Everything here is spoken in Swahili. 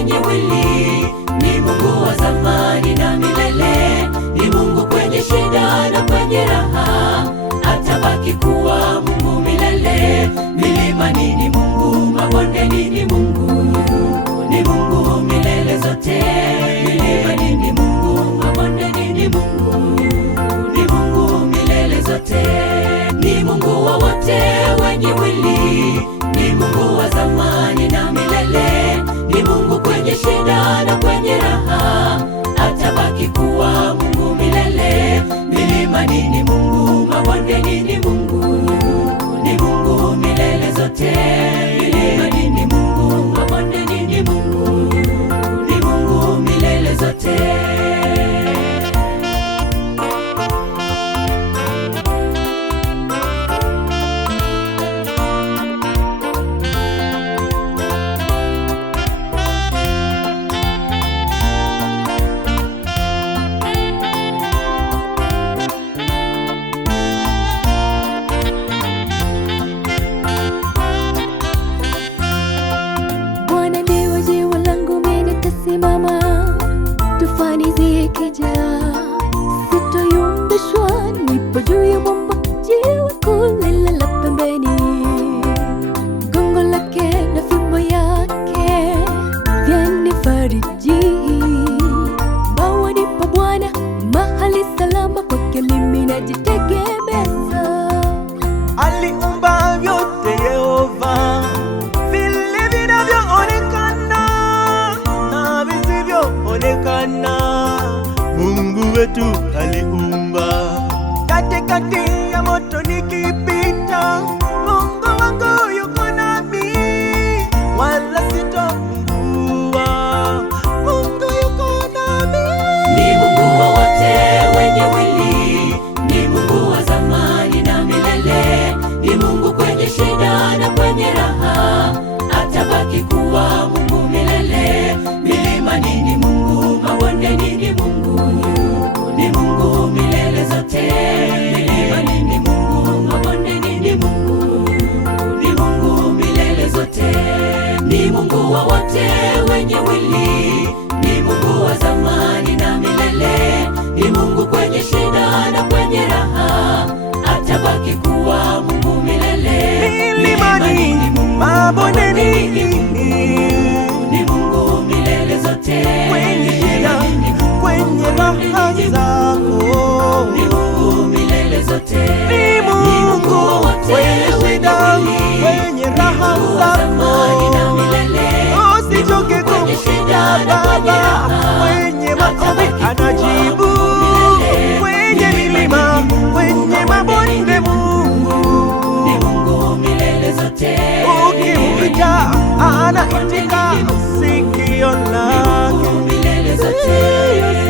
wenye mwili, ni Mungu wa zamani na milele, ni Mungu kwenye shida na kwenye raha, atabaki kuwa Mungu milele. Milimani ni Mungu, mabondeni ni Mungu, ni Mungu milele zote. Milimani ni Mungu, mabondeni ni Mungu, ni Mungu milele zote. Ni Mungu wa wote wenye mwili, ni Mungu wa zamani na milele, ni Mungu kwenye shida na kwenye raha, atabaki kuwa Mungu milele. Milimani ni Mungu, mabondeni ni Mungu, ni Mungu milele zote. Milimani ni Mungu, mabondeni ni Mungu, ni Mungu milele zote. Mama, tufani zikija, sitoyumbishwa, nipo juu ya mwamba, jiwe kulilala pembeni. Gongo lake na fimbo yake vyanifariji. Mbawani pa Bwana mahali salama, kwake mimi najitegemeza. Aliumba vyote Yehova, vile vinavyoonekana na visivyoonekana. Mungu wetu aliumba. Katikati ya moto nikipita, Mungu wangu yuko nami, wala sitopungua. Mungu yuko nami. Ni Mungu wa wote wenye mwili, ni Mungu wa zamani na milele, ni Mungu kwenye shida na kwenye raha, atabaki kuwa Mungu milele. Milimani ni Mungu, mabondeni ni Mungu, ni Mungu milele zote. Milimani ni Mungu, mabondeni ni Mungu, ni Mungu milele zote. Ni Mungu wa wote wenye mwili, ni Mungu wa zamani na milele, ni Mungu kwenye shida na kwenye raha, atabaki kuwa Mungu milele. Milimani ni Mungu, mabondeni ni Mungu, ni Mungu milele zote. Kwenye shida, kwenye raha zako, ni Mungu milele zote. ni Mungu kwenye shida, kwenye raha zako. Usichoke kumshika Baba, kwenye maombi anajibu, kwenye milima, kwenye mabonde Mungu, ni Mungu milele zote. ukimwita anaitika sikio lake. Milele zote.